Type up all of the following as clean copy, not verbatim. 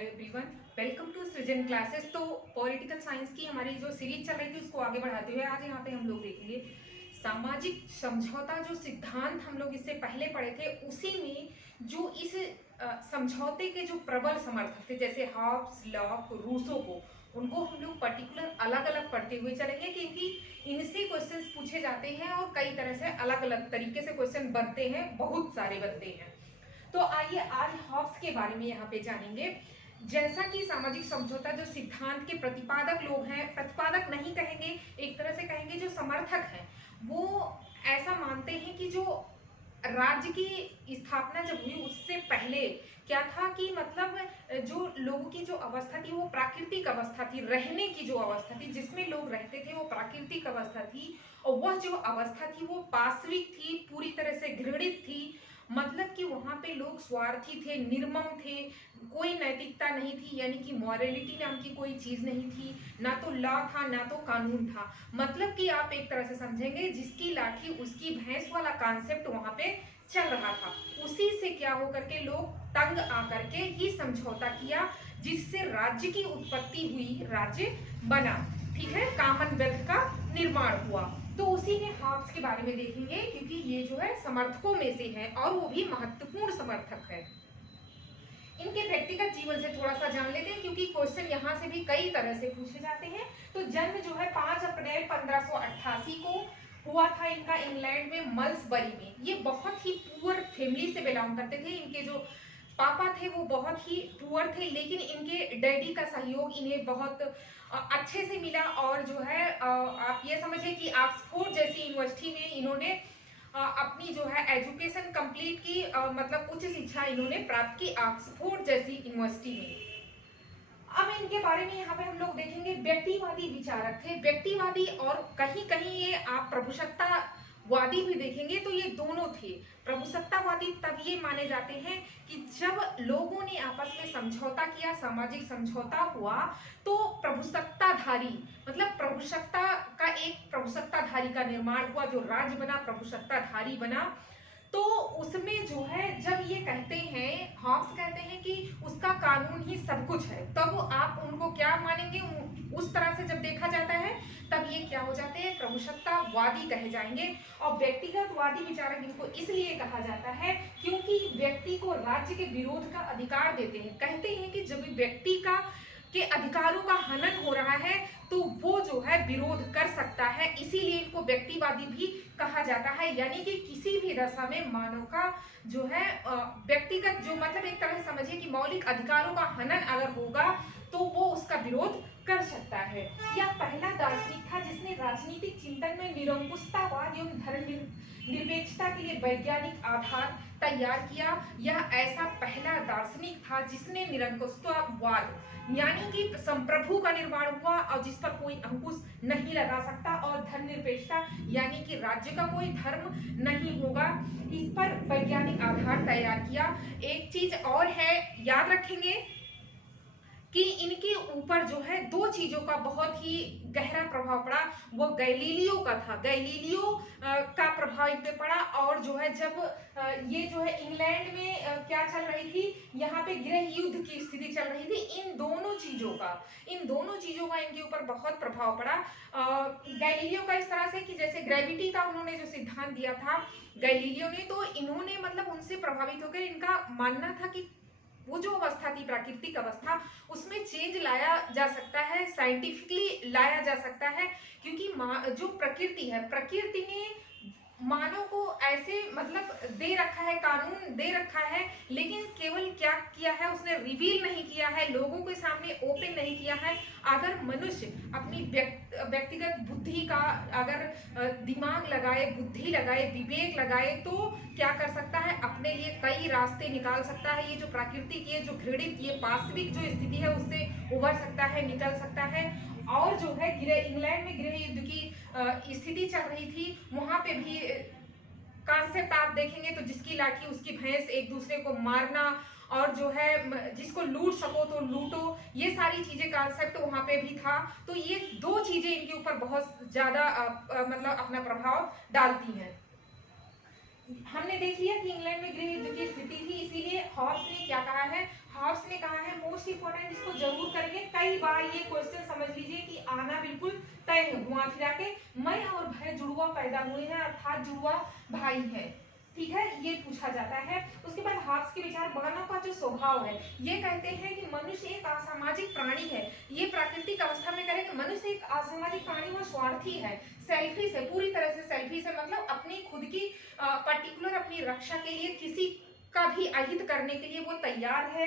Hello everyone, welcome to सृजन classes. तो political science की हमारी जो सीरीज चल रही थी उसको आगे बढ़ाते हुए आज यहाँ पे हम लोग देखेंगे सामाजिक समझौता। जो सिद्धांत हम लोग इससे पहले पढ़े थे उसी में जो इस समझौते के जो प्रबल समर्थक थे जैसे हॉब्स, लॉक, रूसो को, उनको हम लोग पर्टिकुलर अलग अलग पढ़ते हुए चलेंगे क्योंकि इनसे क्वेश्चंस पूछे जाते हैं और कई तरह से अलग अलग तरीके से क्वेश्चन बनते हैं, बहुत सारे बनते हैं। तो आइए आज हॉब्स के बारे में यहाँ पे जानेंगे। जैसा कि सामाजिक समझौता जो सिद्धांत के प्रतिपादक लोग हैं, प्रतिपादक नहीं कहेंगे, एक तरह से कहेंगे जो समर्थक हैं, वो ऐसा मानते हैं कि जो राज्य की स्थापना जब हुई उससे पहले क्या था कि मतलब जो लोगों की जो अवस्था थी वो प्राकृतिक अवस्था थी, रहने की जो अवस्था थी जिसमें लोग रहते थे वो प्राकृतिक अवस्था थी, और वह जो अवस्था थी वो पाशविक थी, पूरी तरह से घृणित थी। मतलब कि वहां पे लोग स्वार्थी थे, निर्मम थे, कोई नैतिकता नहीं थी, यानी कि मॉरलिटी नाम की कोई चीज नहीं थी, ना तो लॉ था ना तो कानून था। मतलब कि आप एक तरह से समझेंगे जिसकी लाठी उसकी भैंस वाला कॉन्सेप्ट वहां पे चल रहा था। उसी से क्या होकर के लोग तंग आकर के ही समझौता किया जिससे राज्य की उत्पत्ति हुई, राज्य बना, ठीक है, कॉमनवेल्थ का निर्माण हुआ। तो उसी में हॉब्स के बारे में देखेंगे क्योंकि ये जो है समर्थकों में से है और वो भी महत्वपूर्ण समर्थक है। इनके व्यक्तिगत जीवन से थोड़ा सा जान लेते हैं क्योंकि क्वेश्चन यहाँ से भी कई तरह से पूछे जाते हैं। तो जन्म जो है 5 अप्रैल 1588 को हुआ था इनका, इंग्लैंड में मल्सबरी में। ये बहुत ही पुअर फैमिली से बिलोंग करते थे। इनके जो पापा थे वो बहुत ही पुअर थे, लेकिन इनके डैडी का सहयोग इन्हें बहुत अच्छे से मिला और जो है आप ये समझिए कि ऑक्सफोर्ड जैसी यूनिवर्सिटी में इन्होंने अपनी जो है एजुकेशन कंप्लीट की, मतलब उच्च शिक्षा इन्होंने प्राप्त की ऑक्सफोर्ड जैसी यूनिवर्सिटी में। अब इनके बारे में यहाँ पे हम लोग देखेंगे, व्यक्तिवादी विचारक थे, व्यक्तिवादी, और कहीं कहीं ये आप प्रभुसत्तावादी भी देखेंगे तो ये दोनों थे। प्रभुसत्तावादी तब ये माने जाते हैं कि जब लोगों ने आपस में समझौता किया, सामाजिक समझौता हुआ, तो प्रभुसत्ताधारी, मतलब प्रभुसत्ता का एक प्रभुसत्ताधारी का निर्माण हुआ, जो राज्य बना प्रभुसत्ताधारी बना। तो उसमें जो है जब ये कहते हैं, हॉब्स कहते हैं कि उसका कानून ही सब कुछ है, तब आप उनको क्या मानेंगे, उस तरह से जब देखा जाता है तब ये क्या हो जाते हैं, प्रभुसत्तावादी कहे जाएंगे। और व्यक्तिगतवादी विचारक इनको इसलिए कहा जाता है क्योंकि व्यक्ति को राज्य के विरोध का अधिकार देते हैं। कहते हैं कि जब व्यक्ति का के अधिकारों का हनन हो रहा है तो वो जो है विरोध कर सकता है, इसीलिए इनको व्यक्तिवादी भी कहा जाता है। यानी कि किसी भी दशा में मानव का जो है व्यक्तिगत, जो मतलब एक तरह से समझिए कि मौलिक अधिकारों का हनन अगर होगा तो वो उसका विरोध कर सकता है। यह पहला दार्शनिक था जिसने राजनीतिक चिंतन में निरंकुशतावाद एवं धर्म निरपेक्षता के लिए वैज्ञानिक आधार तैयार किया। यह ऐसा पहला दार्शनिक था जिसने निरंकुशतावाद यानी कि संप्रभु का निर्माण हुआ और जिस पर कोई अंकुश नहीं लगा सकता, और धर्मनिरपेक्षता यानी कि राज्य का कोई धर्म नहीं होगा, इस पर वैज्ञानिक आधार तैयार किया। एक चीज और है, याद रखेंगे कि इनके ऊपर जो है दो चीजों का बहुत ही गहरा प्रभाव पड़ा। वो गैलीलियो का था, गैलीलियो का प्रभाव इन पे पड़ा। और जो है जब ये जो है इंग्लैंड में क्या चल रही थी, यहाँ पे गृह युद्ध की स्थिति चल रही थी, इन दोनों चीजों का इनके ऊपर बहुत प्रभाव पड़ा। गैलीलियो का इस तरह से कि जैसे ग्रेविटी का उन्होंने जो सिद्धांत दिया था गैलीलियो ने, तो इन्होंने मतलब उनसे प्रभावित होकर इनका मानना था कि वो जो अवस्था थी प्राकृतिक अवस्था, उसमें चेंज लाया जा सकता है, साइंटिफिकली लाया जा सकता है, क्योंकि जो प्रकृति है, प्रकृति ने मानव को ऐसे मतलब दे रखा है, कानून दे रखा है, लेकिन केवल क्या किया है, उसने रिवील नहीं किया है, लोगों के सामने ओपन नहीं किया है। अगर मनुष्य अपनी व्यक्तिगत बुद्धि का अगर दिमाग लगाए, बुद्धि लगाए, विवेक लगाए, तो क्या कर सकता है, अपने लिए कई रास्ते निकाल सकता है। ये जो प्राकृतिक, ये जो घृणित, ये पाशविक जो स्थिति है उससे उबर सकता है, निकल सकता है। और जो है इंग्लैंड में गृह युद्ध की स्थिति चल रही थी, वहां पे भी कॉन्सेप्ट आप देखेंगे तो जिसकी लाठी उसकी भैंस, एक दूसरे को मारना, और जो है जिसको लूट सको तो लूटो, ये सारी चीजें कॉन्सेप्ट वहां पे भी था। तो ये दो चीजें इनके ऊपर बहुत ज्यादा मतलब अपना प्रभाव डालती हैं। हमने देख लिया कि इंग्लैंड में गृह युद्ध की स्थिति थी, इसीलिए हॉब्स ने क्या कहा है, हॉब्स ने कहा है मोस्ट इंपॉर्टेंट, इसको जरूर करेंगे, कई बार ये क्वेश्चन समझ लीजिए कि आना बिल्कुल तय है। घुमा फिरा के मैं और भय जुड़वा पैदा हुए हैं, अर्थात जुड़वा भाई है, ठीक है, ये पूछा जाता है। उसके बाद हॉब्स के विचार, मानव का जो स्वभाव है, ये कहते हैं कि मनुष्य एक असामाजिक प्राणी है। ये प्राकृतिक अवस्था में करें कि मनुष्य एक असामाजिक प्राणी व स्वार्थी है, सेल्फिश है, पूरी तरह से सेल्फिश है, मतलब अपनी खुद की पर्टिकुलर अपनी रक्षा के लिए किसी का भी अहित करने के लिए वो तैयार है।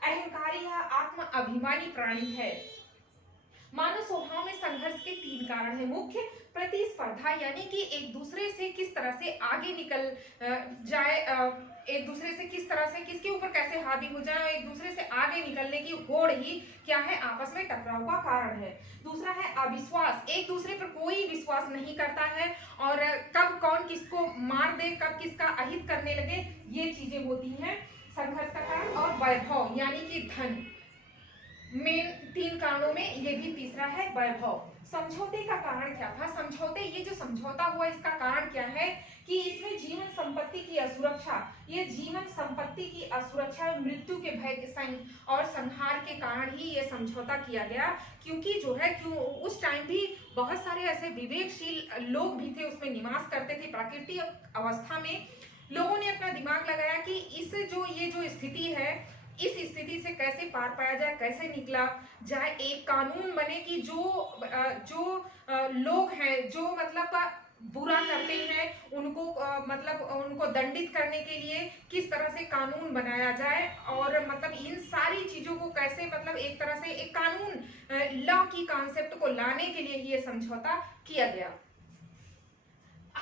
अहंकारी या आत्म अभिमानी प्राणी है। मानव स्वभाव में संघर्ष के 3 कारण है। मुख्य, प्रतिस्पर्धा, यानी कि एक दूसरे से किस तरह से आगे निकल जाए, एक दूसरे से किस तरह से किसके ऊपर कैसे हावी हो जाए, एक दूसरे से आगे निकलने की होड़ ही क्या है, आपस में टकराव का कारण है। दूसरा है अविश्वास, एक दूसरे पर कोई विश्वास नहीं करता है और कब कौन किसको मार दे, कब किसका अहित करने लगे, ये चीजें होती हैं संघर्ष का कारण। और वैभव यानी कि धन, मेन 3 कारणों में ये भी तीसरा है वैभव। समझौते का कारण क्या था? समझौते, ये जो समझौता हुआ इसका कारण क्या है कि इसमें जीवन संपत्ति की असुरक्षा, ये जीवन संपत्ति की असुरक्षा, मृत्यु के भय और संहार के कारण ही ये समझौता किया गया। क्योंकि जो है उस टाइम भी बहुत सारे ऐसे विवेकशील लोग भी थे, उसमें निवास करते थे। प्राकृतिक अवस्था में लोगों ने अपना दिमाग लगाया कि इस ये जो स्थिति है, इस स्थिति से कैसे पार पाया जाए, कैसे निकला जाए, एक कानून बने कि जो लोग हैं, जो मतलब बुरा करते हैं, उनको मतलब उनको दंडित करने के लिए किस तरह से कानून बनाया जाए, और मतलब इन सारी चीजों को कैसे मतलब एक तरह से एक कानून लॉ की कॉन्सेप्ट को लाने के लिए ये समझौता किया गया।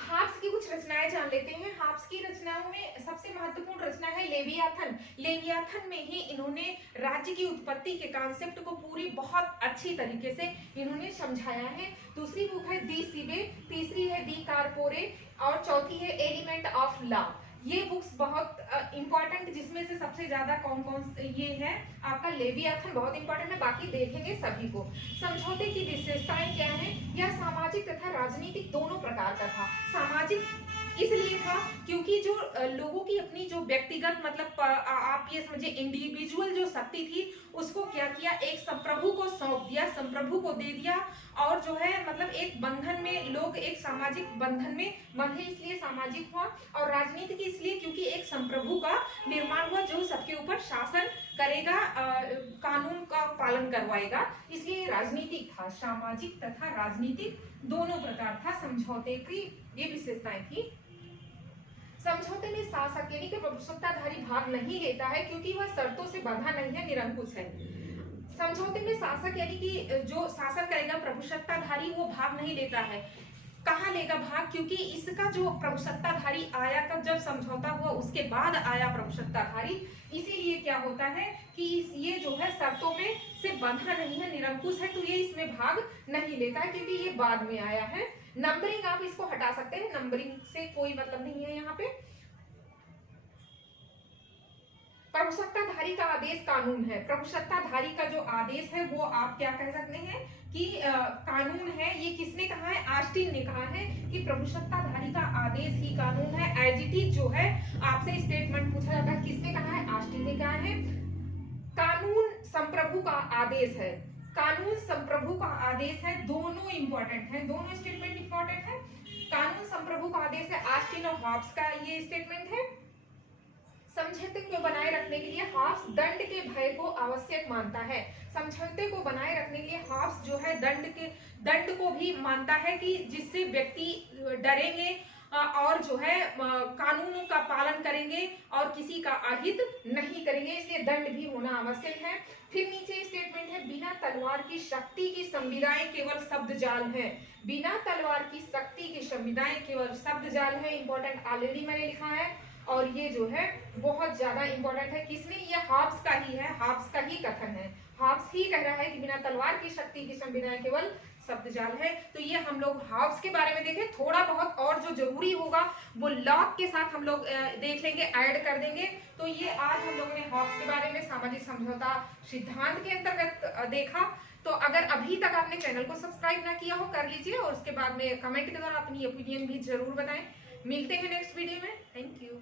हॉब्स की कुछ रचनाएं जान लेते हैं। हॉब्स की रचनाओं में सबसे महत्वपूर्ण रचना है लेवियाथन। लेवियाथन में ही इन्होंने राज्य की उत्पत्ति के कॉन्सेप्ट को पूरी बहुत अच्छी तरीके से इन्होंने समझाया है। दूसरी बुक है दी सीबे, तीसरी है दी कारपोरे और चौथी है एलिमेंट ऑफ लॉ। ये बुक्स बहुत इंपॉर्टेंट, जिसमें से सबसे ज्यादा कौन कौन ये है आपका लेवियाथन बहुत इंपॉर्टेंट है, बाकी देखेंगे सभी को। समझौते की विशेषताएं क्या है? यह सामाजिक तथा राजनीतिक दोनों प्रकार का था। सामाजिक इसलिए था क्योंकि जो लोगों की अपनी जो व्यक्तिगत मतलब आप ये समझिए इंडिविजुअल जो शक्ति थी, उसको क्या किया, एक संप्रभु को सौंप दिया, संप्रभु को दे दिया, और जो है मतलब एक बंधन में लोग एक सामाजिक बंधन में बंधे, इसलिए सामाजिक हुआ। और राजनीतिक इसलिए क्योंकि एक संप्रभु का निर्माण हुआ जो सबके ऊपर शासन करेगा, कानून का पालन करवाएगा, इसलिए राजनीतिक था। सामाजिक तथा राजनीतिक दोनों प्रकार था समझौते की, ये विशेषताएं थी। समझौते में शासक यानी कि प्रभुसत्ताधारी भाग नहीं लेता है क्योंकि वह शर्तों से बंधा नहीं है, निरंकुश है। समझौते में शासक यानी कि जो शासन करेगा प्रभुसत्ताधारी, वो भाग नहीं लेता है। कहाँ लेगा भाग? क्योंकि इसका जो प्रभुसत्ताधारी आया कब, जब समझौता हुआ उसके बाद आया प्रभुसत्ताधारी, इसीलिए क्या होता है कि ये जो है शर्तों में से बंधा नहीं है, निरंकुश है, तो ये इसमें भाग नहीं लेता है क्योंकि ये बाद में आया है। नंबरिंग आप इसको हटा सकते हैं, नंबरिंग से कोई मतलब नहीं है यहाँ पे। प्रभुसत्ताधारी का आदेश कानून है। प्रभुसत्ताधारी का जो आदेश है वो आप क्या कह सकते हैं कि कानून है। ये किसने कहा है? ऑस्टिन ने कहा है कि प्रभुसत्ताधारी का आदेश ही कानून है। एज इट इज जो है आपसे स्टेटमेंट पूछा जाता है, किसने कहा है? ऑस्टिन ने कहा है। कानून संप्रभु का आदेश है, कानून संप्रभु का आदेश है, दोनों इंपॉर्टेंट है, दोनों स्टेटमेंट इंपॉर्टेंट है। कानून संप्रभु का आदेश है, ऑस्टिन और हॉब्स का ये स्टेटमेंट है। समझौते को बनाए रखने के लिए हॉब्स दंड के भय को आवश्यक मानता है। समझौते को बनाए रखने के लिए हॉब्स जो है दंड को भी मानता है कि जिससे व्यक्ति डरेंगे और जो है कानूनों का पालन करेंगे और किसी का अहित नहीं करेंगे, इसलिए दंड भी होना आवश्यक है। फिर नीचे स्टेटमेंट है, बिना तलवार की शक्ति की संविदाएं केवल शब्द जाल है। बिना तलवार की शक्ति की संविदाएं केवल शब्द जाल है। इंपॉर्टेंट ऑलरेडी मैंने लिखा है और ये जो है बहुत ज्यादा इंपॉर्टेंट है। किसने? ये हॉब्स का ही है, हॉब्स का ही कथन है। हॉब्स ही कह रहा है कि बिना तलवार की शक्ति की संविदाएं केवल शब्द जाल है। तो ये हम लोग हॉब्स के बारे में देखें। थोड़ा बहुत और जो जरूरी होगा वो लॉक के साथ हम लोग देख लेंगे, ऐड कर देंगे। तो ये आज हम लोगों ने हॉब्स के बारे में सामाजिक समझौता सिद्धांत के अंतर्गत देखा। तो अगर अभी तक आपने चैनल को सब्सक्राइब ना किया हो कर लीजिए और उसके बाद में कमेंट के द्वारा अपनी ओपिनियन भी जरूर बताएं। मिलते हैं नेक्स्ट वीडियो में। Thank you.